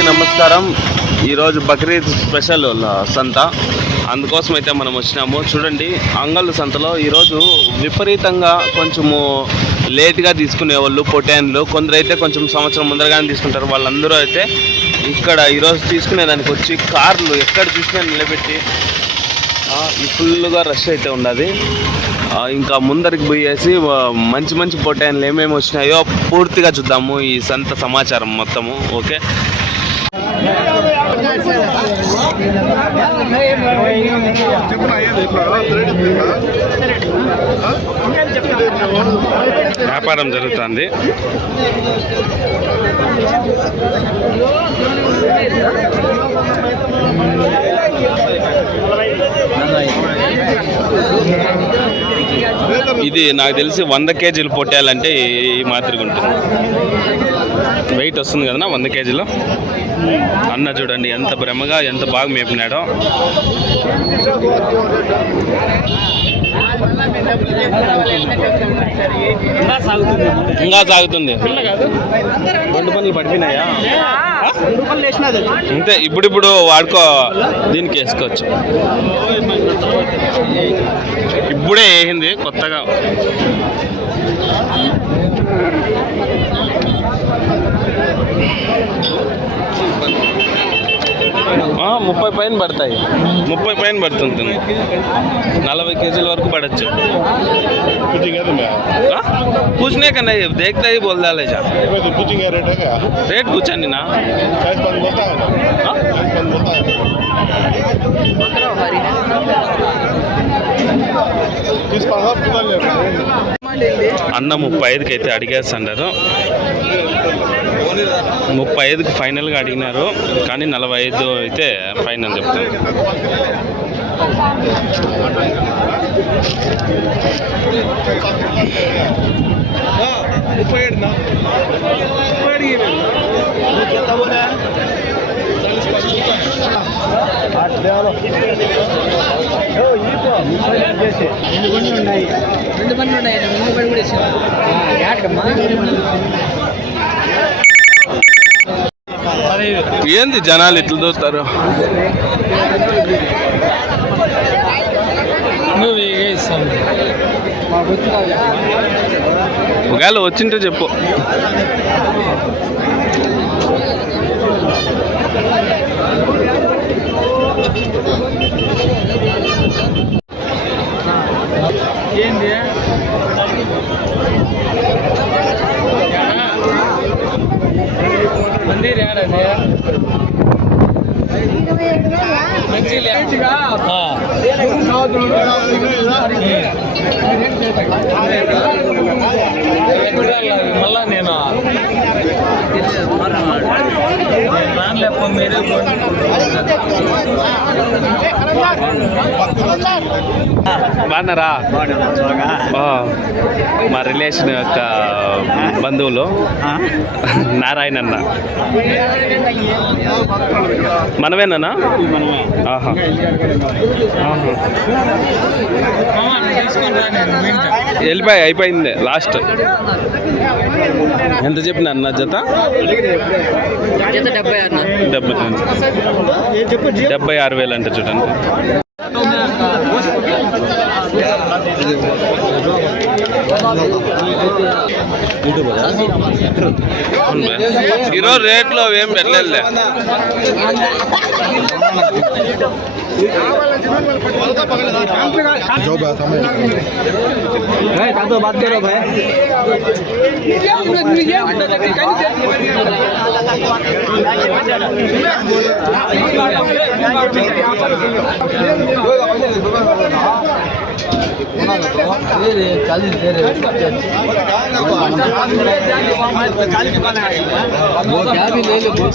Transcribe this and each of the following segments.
అందరికీ నమస్కారం. ఈరోజు బక్రీద్ స్పెషల్ సంత. అందుకోసం అయితే మనం వచ్చినాము. చూడండి అంగళ్ళు సంతలో ఈరోజు విపరీతంగా కొంచెము లేట్గా తీసుకునే వాళ్ళు పొటాన్లు కొందరైతే కొంచెం సంవత్సరం ముందరగానే తీసుకుంటారు. వాళ్ళందరూ అయితే ఇక్కడ ఈరోజు తీసుకునేదానికి వచ్చి కార్లు ఎక్కడ చూసినా నిలబెట్టి ఫుల్గా రష్ అయితే ఉన్నది. ఇంకా ముందరికి పోయేసి మంచి మంచి పొటాన్లు ఏమేమి వచ్చినాయో పూర్తిగా చూద్దాము ఈ సంత సమాచారం మొత్తము ఓకే? వ్యాపారం జరుగుతుంది. ఇది నాకు తెలిసి వంద కేజీలు పొట్టాలంటే ఈ మాదిరిగా ఉంటుంది. వెయిట్ వస్తుంది కదా వంద కేజీలో? అన్న చూడండి ఎంత భ్రమగా ఎంత బాగా మేపినాడో. ఇంకా సాగుతుంది. రెండు పనులు పడిపోయినాయా? అంతే ఇప్పుడిప్పుడు వాడుకో దీనికి వేసుకోవచ్చు. ఇప్పుడే వేసింది కొత్తగా ఆ, ముప్పై పైన పడతాయి ముప్పై పైన పడుతుంది నలభై కేజీల వరకు పడచ్చు कुचिंग है तुम्हें पूछने का नहीं देखते ही बोल डाले जा मैं तो कुचिंग है रेट है क्या रेट पूछा नहीं ना चालीस पाँच बोलता है ना हाँ? चालीस पाँच बोलता है तीस पाँच आप कितना ले रहे हो అన్న ముప్పై ఐదుకి అయితే అడిగేస్తున్నారు ముప్పై ఐదుకి ఫైనల్గా అడిగినారు కానీ నలభై ఐదు అయితే ఫైనల్ చెప్తారు రెండు బండ్లు ఉన్నాయి రెండు బండ్లు ఉన్నాయి రెండు బండ్లు కూడా వేసాను ఏంది జనాలు ఇట్లా చూస్తారు నువ్వు ఇక ఇస్తాను ఒకవేళ వచ్చింటే చెప్పు. brilhando ali, né? మళ్ళా నేను మీరే బాగున్నారా మా రిలేషన్ యొక్క బంధువులు నారాయణ అన్న మనమేనా ఆహా. ఆహా. వెళ్ళిపోయి అయిపోయింది లాస్ట్. ఎంత చెప్పిన అన్న జత? డెబ్బై ఆరు. డెబ్బై ఆరు వేలు అంటే చూడండి. ఈరోజు రేట్లో ఏం పెట్టలేదు जो भाई तो बात करो भाई वो क्या भी ले लो बहुत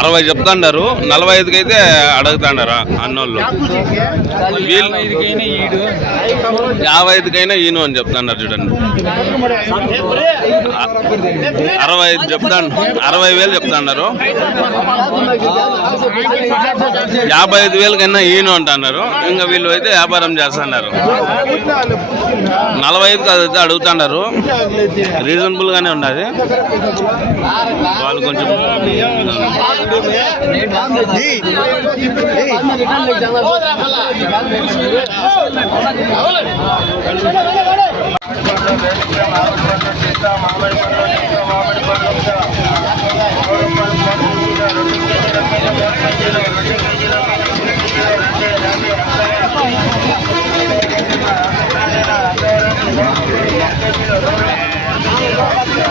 అరవై చెప్తాండారు నలభై ఐదుకి అయితే అడుగుతాండారు అన్నోళ్ళు. వీళ్ళు యాభై ఐదుకైనా ఈను అని చెప్తాండారు చూడండి. అరవై ఐదు చెప్తాను అరవై వేలు చెప్తాండారు. యాభై ఐదు వేలకైనా ఈను అంటున్నారు ఇంకా వీళ్ళు అయితే వ్యాపారం చేస్తున్నారు నలభై ఐదుకి అయితే అడుగుతున్నారు రీజనబుల్గానే ఉన్నది వాళ్ళు కొంచెం మామిడి పండు మామిడి పండు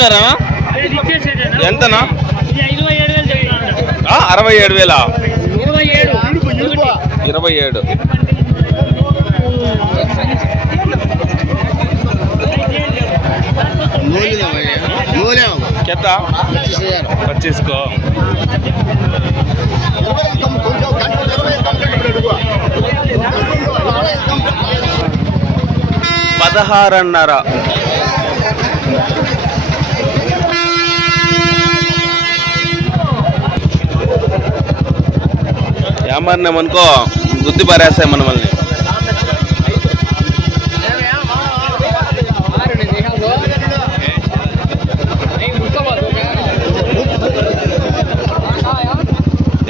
తీసుకున్నారా? ఎంతనా? అరవై ఏడు వేల? ఇరవై ఏడు. కెత్త? పచ్చిసుకో. పదహారన్నర. ఏమన్నామనుకో గుద్ది పారేస్తాయి మనల్ని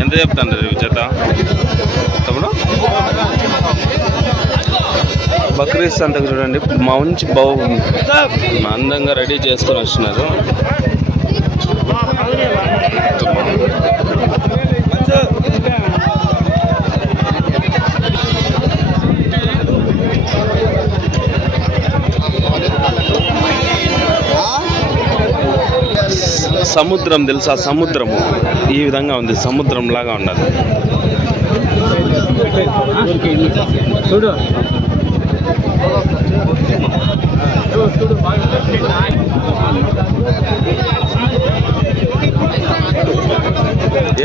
ఎంత చెప్తాను విజేత? తమ్ముడు? బక్రీద్ సంతకు చూడండి మంచి బౌ అందంగా రెడీ చేసుకొని వస్తున్నారు సముద్రం తెలుసా? సముద్రము. ఈ విధంగా ఉంది. సముద్రం లాగా ఉన్నది. చూడు.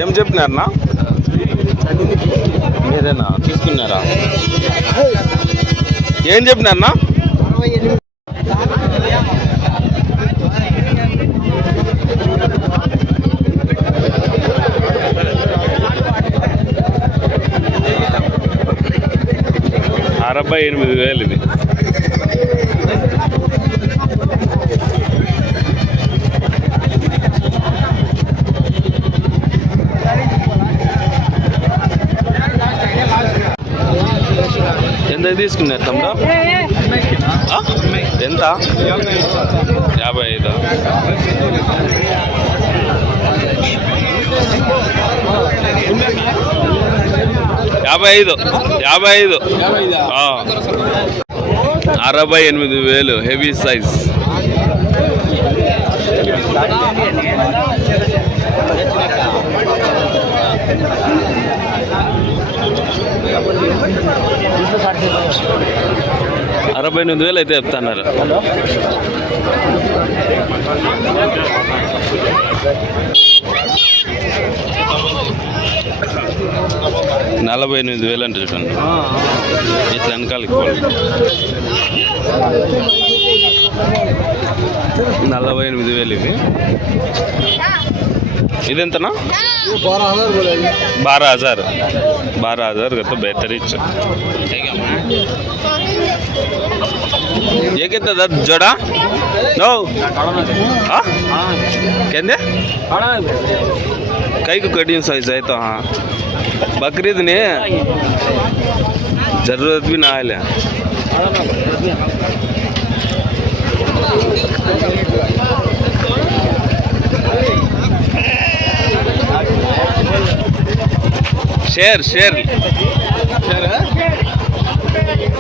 ఏం చెప్పినారనా మీరేనా? తీసుకున్నారా? ఏం చెప్పినారనా అరవై ఎనిమిది వేలు ఇది ఎంత తీసుకున్నారు తమ్ముడు? ఎంత? యాభై ఐదు. యాభై ఐదు. యాభై ఐదు. ఆ. అరవై ఎనిమిది వేలు హెవీ సైజ్. అరవై ఎనిమిది వేలు అయితే చెప్తున్నారు. नलब एन वेल इनका नलब एन वेल इधना बारह हज़ार बारह हज़ार का बेहतर जोड़ा नो कहीं को कटिंग साइज़ हाँ బక్రీద్ని జరూరత్ బి నాయలే షేర్ షేర్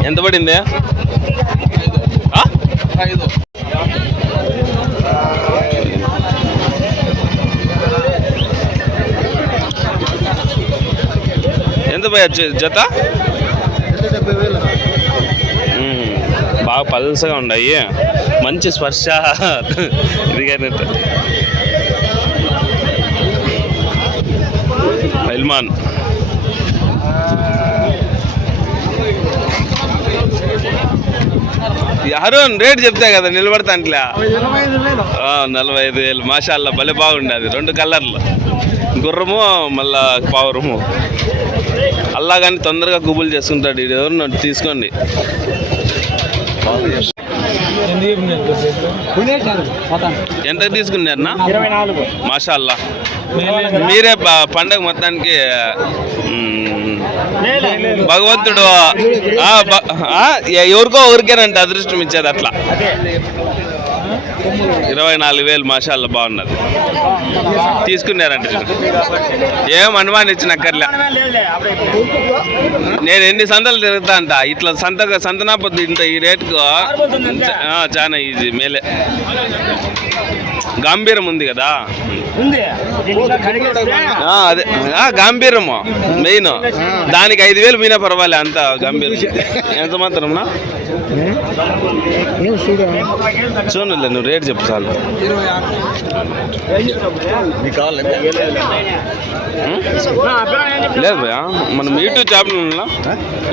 ఎంత పడింది ఐదు ఎంత జత? బాగా పల్సగా ఉన్నాయి మంచి స్పర్శ. ఇదిగైనట్టు సల్మాన్ అరుణ్ రేట్ చెప్తే కదా నిలబడతా అంట్లా నలభై ఐదు వేలు. మాషాల్లా భలే బాగుండేది. రెండు కలర్లు. గుర్రము మళ్ళా పావురము. అల్లా కానీ తొందరగా గుబులు చేసుకుంటాడు ఇది ఎవరు తీసుకోండి. ఎంత తీసుకున్నారన్నా? మాషాల్లా. మీరే పండగ మొత్తానికి భగవంతుడు ఎవరికో ఊరికేనంట అదృష్టం ఇచ్చేది అట్లా. ఇరవై నాలుగు వేలు మాషాల్లా బాగున్నది. తీసుకున్నారంట ఏం అనుమానించినక్కర్లే నేను ఎన్ని సంతలు తిరుగుతా అంట. ఇట్లా సంత సంతనాపొద్దు ఇంత ఈ రేటుకు ఆ, చాలా ఈజీ మేలే. గాంభీరం ఉంది కదా. ఉంది. ఆ, అదే. గాంభీరము మెయిన్. దానికి ఐదు వేలు మీనా పర్వాలే అంత గంభీరం. ఎంత మాత్రం చూడలే నువ్వు రేట్ చెప్పు చాలు? లేదు భయ్యా మనం యూట్యూబ్ ఛానల్ ఉన్నా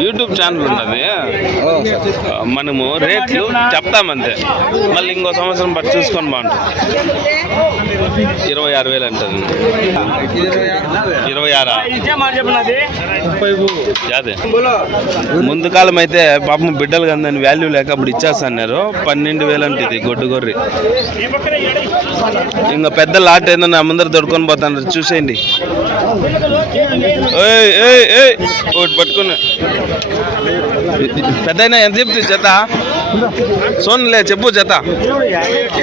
యూట్యూబ్ ఛానల్ ఉంటుంది మనము రేట్లు చెప్తామంతే మళ్ళీ ఇంకో సంవత్సరం బట్టి చూసుకొని బాగుంటుంది. ఇరవై ఆరు వేలు అంటుంది. ఇరవై ఆరు? ఆరా ముందు కాలం అయితే పాపం బిడ్డలు కందని వాల్యూ లేక అప్పుడు ఇచ్చేస్తున్నారు. పన్నెండు వేలు అంటే ఇది గొడ్డు గొర్రె. ఇంకా పెద్ద లాట్ ఏందని ముందర దొడుకొని పోతాను చూసేయండి. ఏయ్ ఏ ఏ ఒకటి పెట్టుకున్నా. పెద్ద ఎంత చెప్తుంది జత? సోన్లే చెప్పు జత.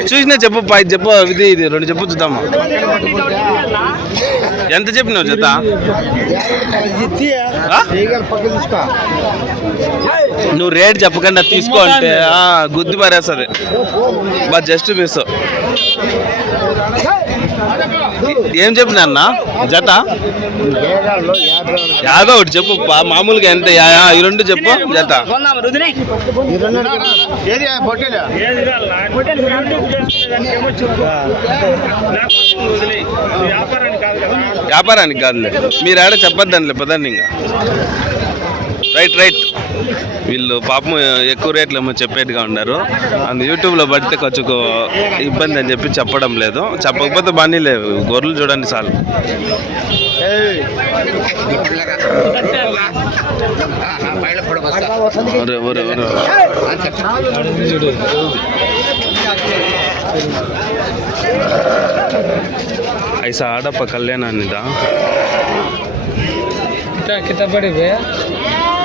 చూసినా చెప్పు పై చెప్పు ఇది ఇది రెండు చెప్పు చూద్దామా. ఎంత చెప్పినావు జత? నువ్వు రేట్ చెప్పకుండా తీసుకో అంటే గుద్ది పారేస్తుంది బా జస్ట్ మిస్. ఏం చెప్పినా అన్న జత? యాదో ఒకటి చెప్పు మామూలుగా ఎంత? ఈ రెండు చెప్పు జత. పొట్టేలా వ్యాపారానికి కాదులే. మీరు ఆడ చెప్పొద్దంలే పదండి ఇంకా. Right right. వీళ్ళు పాపం ఎక్కువ రేట్లు ఏమో చెప్పేట్టుగా ఉన్నారు. అందు యూట్యూబ్లో పడితే కొంచెం ఇబ్బంది అని చెప్పి చెప్పడం లేదు. చెప్పకపోతే బాగానే లేవు. గొర్రెలు చూడండి చాలు. ఒరే, ఆడప్ప ఒరే. ऐसा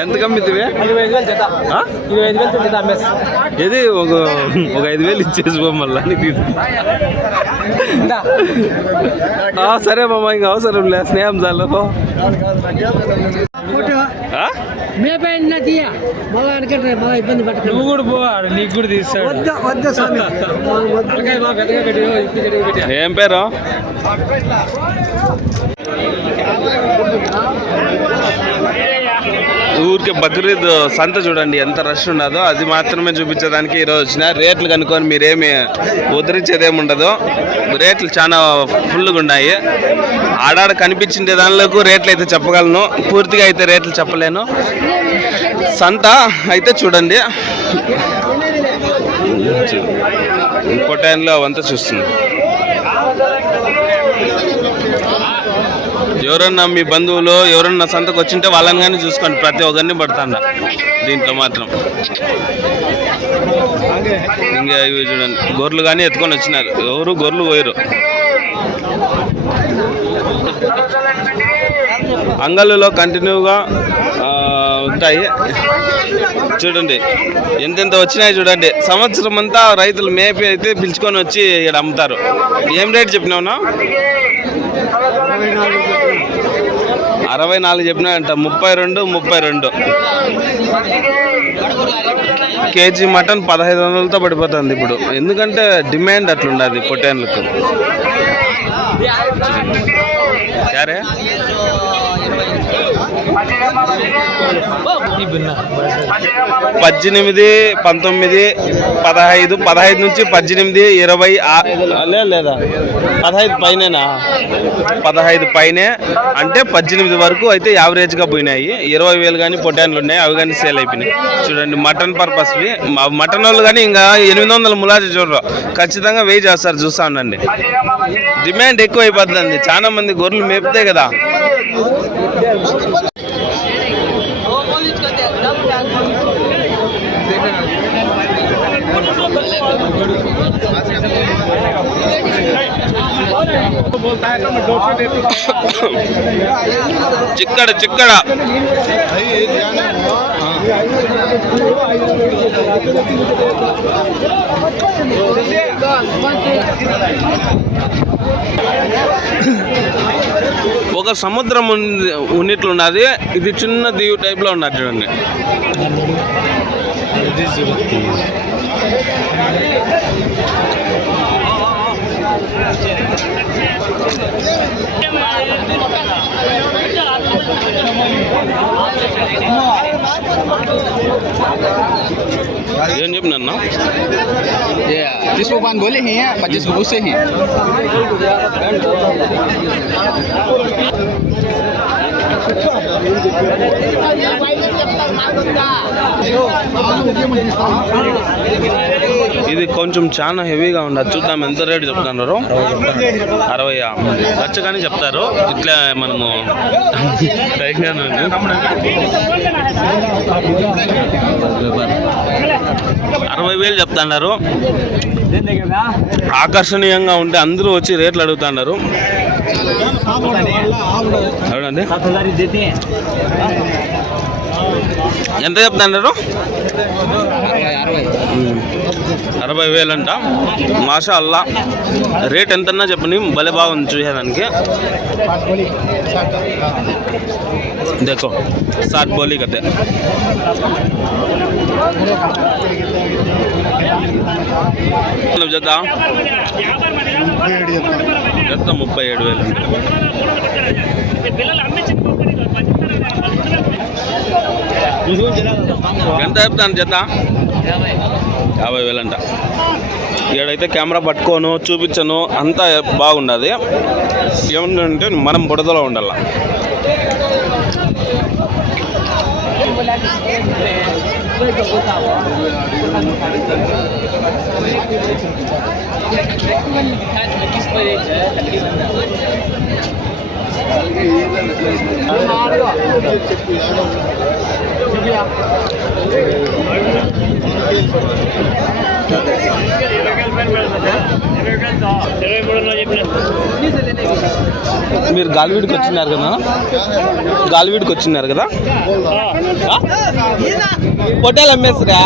జత అమ్మేసి ఏది? ఒక ఒక ఐదు వేలు ఇచ్చేసి మళ్ళా సరే మామ ఇంకా అవసరం లే. స్నేహం చాలు నువ్వు కూడా పో ఆడ. నీకు కూడా తీస్తాడు. ఏం పేరు? ఊరికే బక్రీద్ సంత చూడండి ఎంత రష్ ఉన్నదో. అది మాత్రమే చూపించడానికి ఈరోజు వచ్చిన. రేట్లు కనుక్కొని మీరేమి ఉద్ధరించేదేమి ఉండదు రేట్లు చాలా ఫుల్గా ఉన్నాయి. ఆడాడ కనిపించిండే దానిలోకి రేట్లు అయితే చెప్పగలను. పూర్తిగా అయితే రేట్లు చెప్పలేను. సంత అయితే చూడండి. పొటాన్లో అవంతా చూస్తుంది. ఎవరన్నా మీ బంధువులు ఎవరన్నా సంతకు వచ్చింటే వాళ్ళని కానీ చూసుకోండి. ప్రతి ఒక్కరిని పడతాండ. దీంట్లో మాత్రం. ఇంకా ఇవి చూడండి. గొర్రెలు కానీ ఎత్తుకొని వచ్చినారు. ఎవరు గొర్రెలు పోయారు అంగళ్ళలో కంటిన్యూగా ఉంటాయి. చూడండి. ఎంతెంత వచ్చినాయి చూడండి. సంవత్సరం అంతా రైతులు మేపి అయితే పిలుచుకొని వచ్చి ఇక్కడ అమ్ముతారు. ఏం రేట్ చెప్పినావునా అరవై నాలుగు చెప్పినాయంట ముప్పై రెండు ముప్పై రెండు. కేజీ మటన్ పదహైదు వందలతో పడిపోతుంది ఇప్పుడు. ఎందుకంటే డిమాండ్ అట్లుండదు పొట్టేన్లకు. సరే పద్దెనిమిది పంతొమ్మిది పదహైదు పదహైదు నుంచి పద్దెనిమిది ఇరవై లేదా? పదహైదు పైనేనా? పదహైదు పైనే. అంటే పద్దెనిమిది వరకు అయితే యావరేజ్గా పోయినాయి. ఇరవై వేలు కానీ పొటాన్లు ఉన్నాయి అవి కానీ సేల్ అయిపోయినాయి. చూడండి మటన్ పర్పస్వి. మటన్ వాళ్ళు కానీ ఇంకా ఎనిమిది వందల ములాజీ చూడరు. ఖచ్చితంగా వెయ్యి చేస్తారు చూస్తా ఉండండి. డిమాండ్ ఎక్కువ అయిపోతుంది చాలా మంది గొర్రెలు మేపుతాయి కదా. చిక్కడ చిక్కడ. ఒక సముద్రం ఉంది ఉన్నట్లు ఉన్నది ఇది చిన్న దీవి టైప్లో ఉన్నది చూడండి. ఏం చెప్పినా तीस को पान बोले हैं पच्चीस को उससे हैं ఇది కొంచెం చాలా హెవీగా ఉండదు. చూద్దాం ఎంత రేటు చెప్తున్నారు? అరవై ఖర్చుగానే చెప్తారు. ఇట్లా మనము అరవై వేలు చెప్తున్నారు. ఆకర్షణీయంగా ఉంటే అందరూ వచ్చి రేట్లు అడుగుతున్నారు. చూడండి ఎంత చెప్తున్నారు ఉమ్. అరవై వేలంట మాషా అల్లా రేట్ ఎంతన్నా చెప్పని భలే బాగుంది చూసేదానికి देखो सात बोली कहते జత జత ముప్పై ఏడు వేలు ఎంత చెప్తాను జత? యాభై వేలంట. ఇక్కడైతే కెమెరా పట్టుకోను చూపించను అంతా బాగుండదు. ఏమంటే మనం బుడదలో ఉండాల. మీరు గాలివీడికి వచ్చినారు కదా? గాలివీడికి వచ్చినారు కదా? పొట్టేలు అమ్మేస్తురా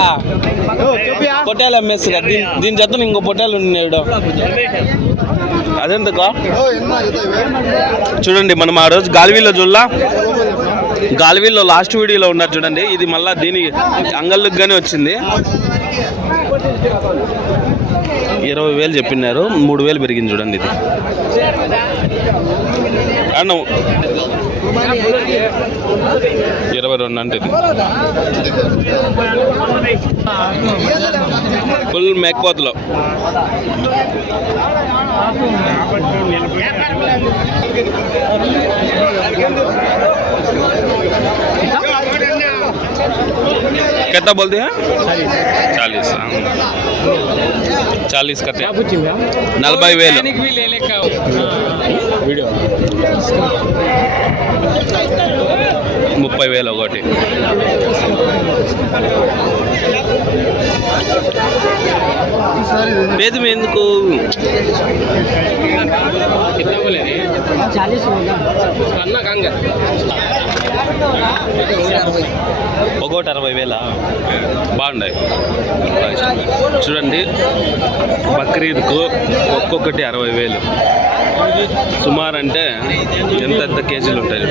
పొట్టేలు అమ్మేస్తురా దీని దీని జత ఇంకో పొట్టేలు ఉన్నాడు అదెందుకు? చూడండి మనం ఆ రోజు గాలివీలో చూడలా. గాలివీల్లో లాస్ట్ వీడియోలో ఉన్నారు చూడండి. ఇది మళ్ళీ దీని అంగళ్ళకి కానీ వచ్చింది. ఇరవై వేలు చెప్పినారు. మూడు వేలు పెరిగింది చూడండి ఇది. అన్న ఇరవై రెండు అంటే ఇది ఫుల్ మేకపోతలో कितना बोलते हैं। चालीस हाँ। चालीस कते नलबाई वेल। वीडियो। ముప్పై వేలు ఒకటి. లేదు ఎందుకు? ఒకటి అరవై. వేల? బాగున్నాయి. చూడండి బక్రీద్కు ఒక్కొక్కటి అరవై వేలు. సుమారు అంటే ఎంత ఎంత కేజీలు ఉంటాయి?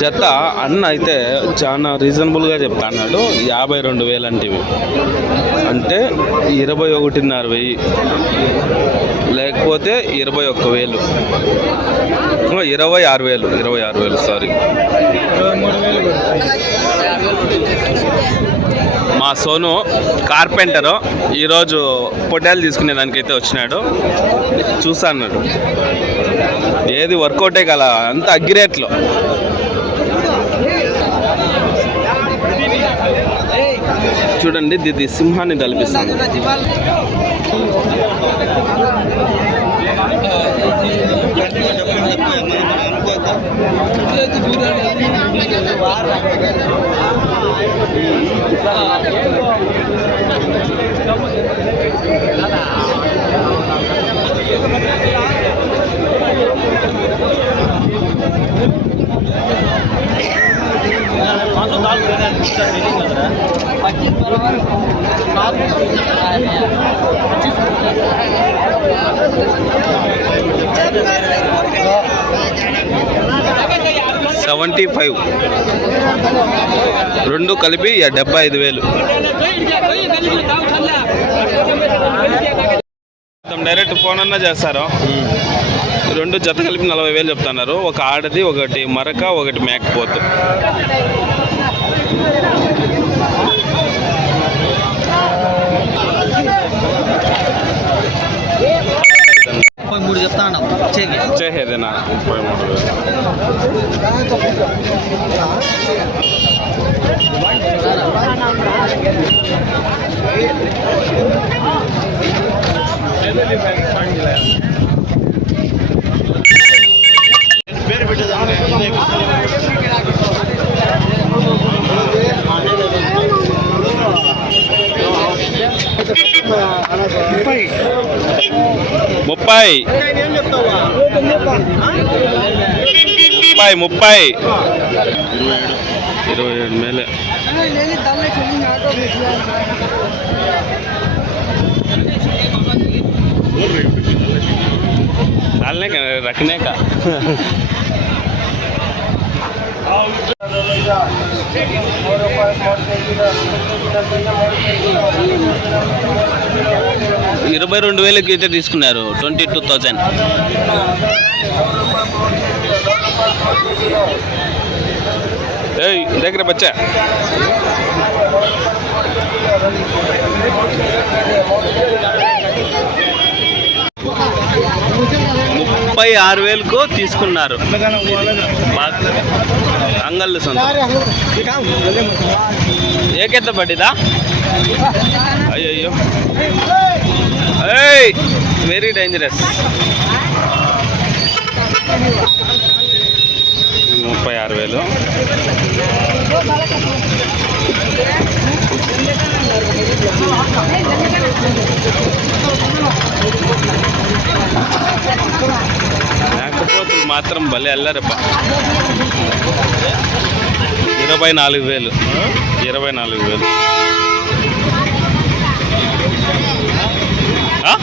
జత అన్న అయితే చాలా రీజనబుల్గా చెప్తా అన్నాడు. యాభై రెండు వేలు అంటే అంటే ఇరవై ఒకటిన్నర వెయ్యి. లేకపోతే ఇరవై ఒక్క వేలు. ఇరవై ఆరు వేలు ఇరవై ఆరు వేలు సారీ మా సోను కార్పెంటరు. ఈరోజు పొట్టాలు తీసుకునే దానికైతే వచ్చినాడు. చూసా అన్నాడు. ఏది వర్కౌటే కదా అంత అగ్గిరేట్లో. చూడండి ఇది సింహాన్ని తలపిస్తుంది. Seventy five. రెండు కలిపి డెబ్బై ఐదు వేలు. డైరెక్ట్ ఫోన్ అన్నా చేస్తారు? రెండు జత కలిపి నలభై వేలు చెప్తున్నారు. ఒక ఆడది ఒకటి మరక ఒకటి మేకపోతు. మూడు చెప్తా ఉన్నాం చేసేదేనా? ముప్పై మూడు. వేలు ముప్పై ముప్పై ముప్పై ఇరవై ఏడు మేలే डालने का रखने का ఇరవై రెండు వేలకి అయితే తీసుకున్నారు ట్వంటీ టూ థౌజండ్. ఏయ్ దగ్గర బచ్చా? ముప్పై ఆరు వేలకు తీసుకున్నారు. అంగళ్ళు సొంత. ఏకెత్త పడిదా అయ్యయ్యో. ఏయ్ వెరీ డేంజరస్. ముప్పై ఆరు వేలు. మేకపోతులు మాత్రం భలే అల్లరప్ప ఇరవై నాలుగు వేలు ఇరవై నాలుగు వేలు ఆ?